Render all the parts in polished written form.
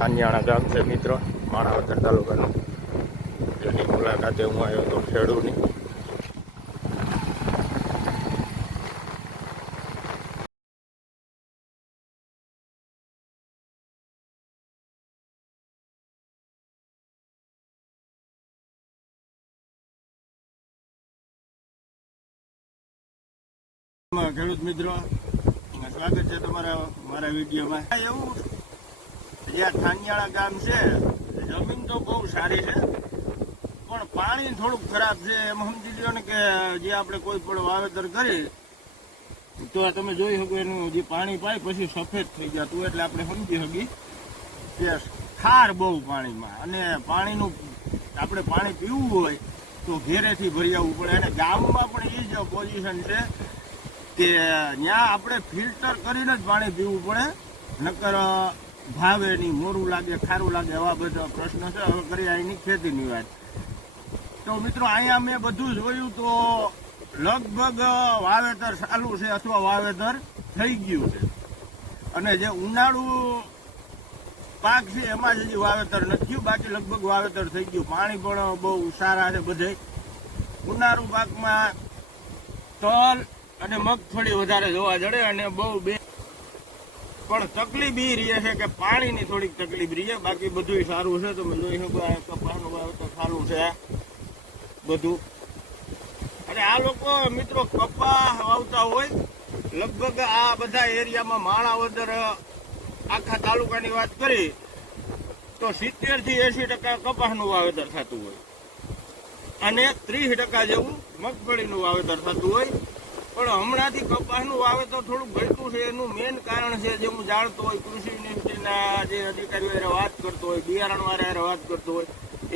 થાનિયાણા ગામ છે મિત્રો, માણાવદર તાલુકાનું. જેની મુલાકાતે હું આવ્યો હતો ખેડૂની. ખેડૂત મિત્રો, સ્વાગત છે તમારા મારા વિડીયોમાં. એવું જે આ થાનિયાણા ગામ છે, જમીન તો બહુ સારી છે, પણ પાણી થોડુંક ખરાબ છે. એમ સમજી લો ને કે જે આપણે કોઈ પણ વાવેતર કરી તો તમે જોઈ શકો એનું જે પાણી પાય પછી સફેદ થઈ જતું, એટલે આપણે સમજી શકીએ કે ખાર બહુ પાણીમાં. અને પાણીનું આપણે પાણી પીવું હોય તો ઘેરેથી ભરી આવવું પડે. અને ગામમાં પણ એ જ પોઝિશન છે કે ત્યાં આપણે ફિલ્ટર કરીને જ પાણી પીવું પડે, નકર ભાવે નહીં, મોરું લાગે, ખારું લાગે, એવા બધા પ્રશ્નો છે. હવે કરી અહીંની ખેતીની વાત તો મિત્રો, અહીંયા મેં બધું જોયું તો લગભગ વાવેતર ચાલુ છે અથવા વાવેતર થઈ ગયું છે. અને જે ઉનાળુ પાક છે એમાં જ હજી વાવેતર નથી થયું, બાકી લગભગ વાવેતર થઈ ગયું. પાણી પણ બહુ સારા છે બધે. ઉનાળુ પાકમાં તલ અને મગફળી વધારે જોવા જડે, અને બહુ પણ તકલીફ એ રહે છે કે પાણીની થોડીક તકલીફ રહે. બાકી બધું સારું છે. તમે જોઈ શકો કપાસનું વાવેતર સારું છે બધું. અને આ લોકો મિત્રો કપાસ વાવતા હોય લગભગ આ બધા એરિયામાં, માણાવદર આખા તાલુકાની વાત કરી તો 70 થી 80% કપાસનું વાવેતર થતું હોય, અને 30% જેવું મગફળીનું વાવેતર થતું હોય. પણ હમણાંથી કપાસનું વાવેતર થોડું ઘટ્યું છે. એનું મેઇન કારણ છે, જે હું જાણતો હોય, કૃષિ યુનિવર્સિટીના જે અધિકારીઓ વાત કરતો હોય, બિયારણ વાળા વાત કરતો હોય,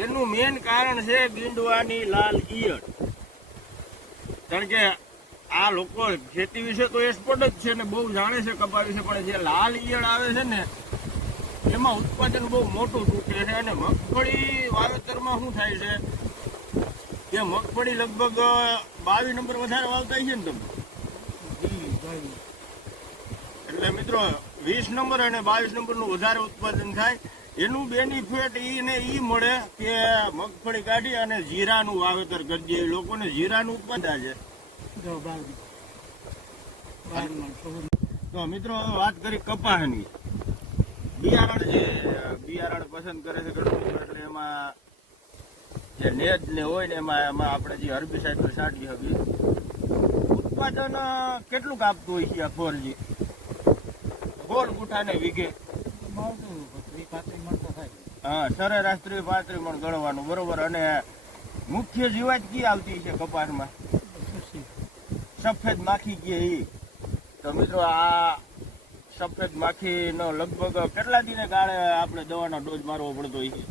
એનું મેઇન કારણ છે ગીંડવાની લાલ ઈયળ. કારણ કે આ લોકો ખેતી વિશે તો એક્સપર્ટ જ છે ને બહુ જાણે છે કપાસ વિશે, પણ જે લાલ ઈયળ આવે છે ને એમાં ઉત્પાદન બહુ મોટું તૂટે છે. અને મગફળી વાવેતરમાં શું થાય છે કે મગફળી લગભગ 22 નંબર વધારે વાવતા છે ને તમે, એટલે મિત્રો 20 નંબર અને 22 નંબરનું વધારે ઉત્પાદન થાય. એનું બેનિફિટ એને એ મળે કે મગફળી કાઢી અને જીરાનું વાવેતર કરી દે. લોકોને જીરાનું ઉત્પાદન છે. તો મિત્રો વાત કરી કપાસની. બિયારણ જે બિયારણ પસંદ કરે છે એટલે એમાં જે નેજ ને હોય ને એમાં આપણે જે હર્બિસાઇડ છાંટી શકીએ. ઉત્પાદન કેટલું આપતું હોય છે આ ફોરજી? 16 ગુઠાને વીઘે હા, સરેરાશ 30-35 મણ ગણવાનું, બરોબર. અને મુખ્ય જીવાત કી આવતી છે કપાસમાં? સફેદ માખી કે ઈ. તો મિત્રો આ સફેદ માખી નો લગભગ કેટલા દિને ગાળે આપણે દવાનો ડોઝ મારવો પડતો હોય છે?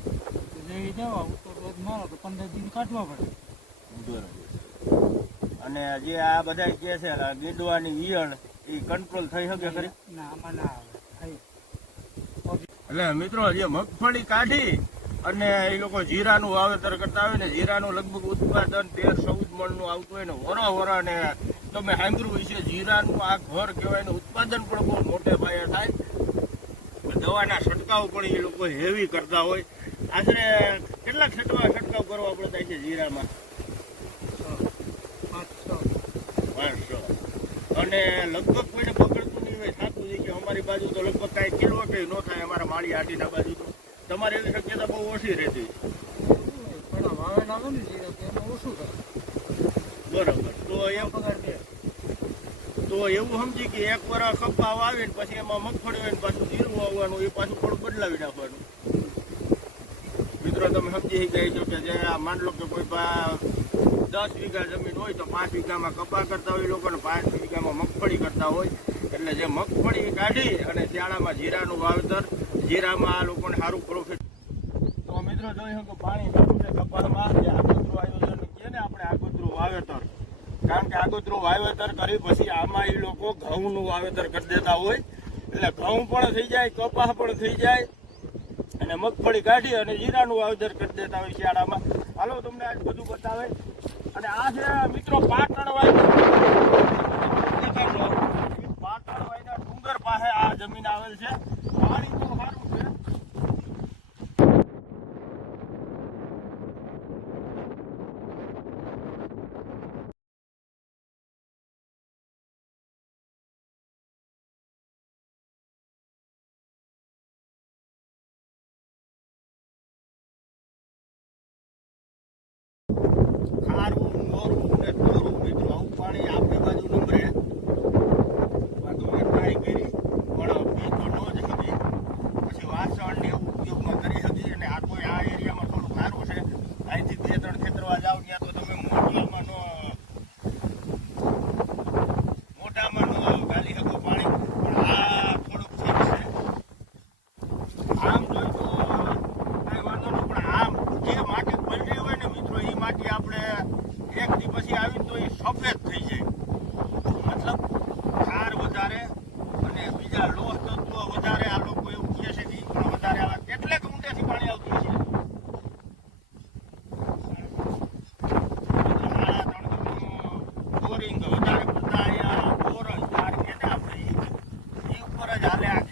15 દિન કાઢવા પડે. બરોબર. અને જે આ બધા કે છે ગીંડવાની ઈયળ એ કંટ્રોલ થઈ શકે ખરી? ના, આમાં ના આવે. એટલે મિત્રો જે મગફળી કાઢી અને એ લોકો જીરાનું વાવેતર કરતા હોય ને, જીરાનું લગભગ ઉત્પાદન 13-14 મણનું આવતું હોય ને વરા ને તમે સાંભળ્યું હોય છે જીરાનું આ ઘર કહેવાય ને, ઉત્પાદન પણ બહુ મોટે પાયે થાય. દવાના છંટકાવ પણ એ લોકો હેવી કરતા હોય. આશરે કેટલાક છંટકાવ કરવા પડતા છે જીરામાં? 500. અને લગભગ કોઈને પકડતું નહીં હોય, થતું છે કે અમારી બાજુ તો લગભગ કાંઈ કિલો કે ન થાય, અમારા માળી આટીના બાજુ તો. તમારે એવી શક્યતા બહુ ઓછી રહેતી. વાવેતર આવે ને જીરા એમાં ઓછું થાય. બરોબર. તો એવું સમજી કે એક વાર કપા વાવીને પછી એમાં મગફળી હોય ને પાછું જીરું વાવવાનું, એ પાછું થોડું બદલાવી નાખવાનું. મિત્રો તમે સમજી ગયા છો કે જે માન લો કે કોઈ 10 વીઘા જમીન હોય તો 5 વીઘામાં કપા કરતા હોય લોકો, ને 5 વીઘામાં મગફળી કરતા હોય. એટલે જે મગફળી કાઢી અને શિયાળામાં જીરાનું વાવેતર, જીરામાં આ લોકોને સારું પ્રોફિટ. તો મિત્રો જોઈ શકો પાણી સારું છે કપાસમાં. જે આગોતરું આયોજન કહે ને આપણે, આગોતરું વાવેતર. કારણ કે આગોતરું વાવેતર કરી પછી આમાં એ લોકો ઘઉંનું વાવેતર કરી દેતા હોય, એટલે ઘઉં પણ થઈ જાય, કપાસ પણ થઈ જાય, અને મગફળી કાઢી અને જીરાનું વાવેતર કરી દેતા હોય શિયાળામાં. હાલો તમને આજ બધું બતાવે. અને આ છે મિત્રો પાટણવાઈના ડુંગર પાસે આ જમીન આવેલ છે. પાણી બહુ સારું છે. આમ જોઈ તો કાંઈ વાંધો નહીં, પણ આમ જે માટી પલળી હોય ને મિત્રો, એ માટી આપણે એક દી પછી આવીને તો એ સફેદ થઈ જાય. મતલબ ક્ષાર વધારે અને બીજા લોહ તત્વો વધારે. આ લોકો એવું કહે છે કે એ પણ વધારે આવે. કેટલેક ઊંડેથી પાણી આવતું છે. બોરિંગ વધારે પડતા અહીંયા બોર જ બહાર કે ને આપણે એ ઉપર જ હાલે.